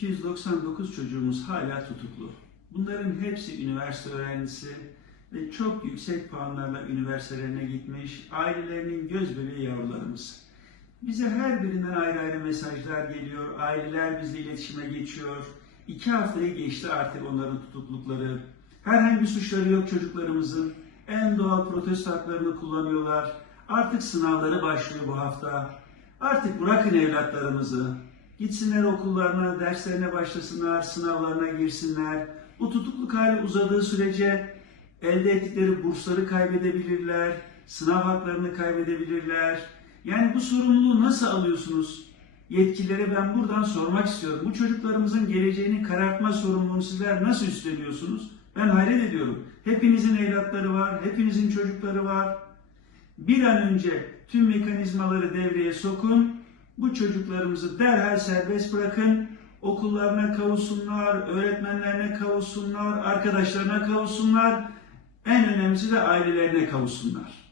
299 çocuğumuz hala tutuklu. Bunların hepsi üniversite öğrencisi ve çok yüksek puanlarla üniversitelerine gitmiş, ailelerinin göz bebeği yavrularımız. Bize her birinden ayrı ayrı mesajlar geliyor, aileler bizle iletişime geçiyor. İki haftayı geçti artık onların tutuklukları. Herhangi bir suçları yok çocuklarımızın. En doğal protesto haklarını kullanıyorlar. Artık sınavları başlıyor bu hafta. Artık bırakın evlatlarımızı. Gitsinler okullarına, derslerine başlasınlar, sınavlarına girsinler. Bu tutukluk hali uzadığı sürece elde ettikleri bursları kaybedebilirler, sınav haklarını kaybedebilirler. Yani bu sorumluluğu nasıl alıyorsunuz? Yetkililere ben buradan sormak istiyorum. Bu çocuklarımızın geleceğini karartma sorumluluğunu sizler nasıl üstleniyorsunuz? Ben hayret ediyorum. Hepinizin evlatları var, hepinizin çocukları var. Bir an önce tüm mekanizmaları devreye sokun. Bu çocuklarımızı derhal serbest bırakın. Okullarına kavuşsunlar, öğretmenlerine kavuşsunlar, arkadaşlarına kavuşsunlar. En önemlisi de ailelerine kavuşsunlar.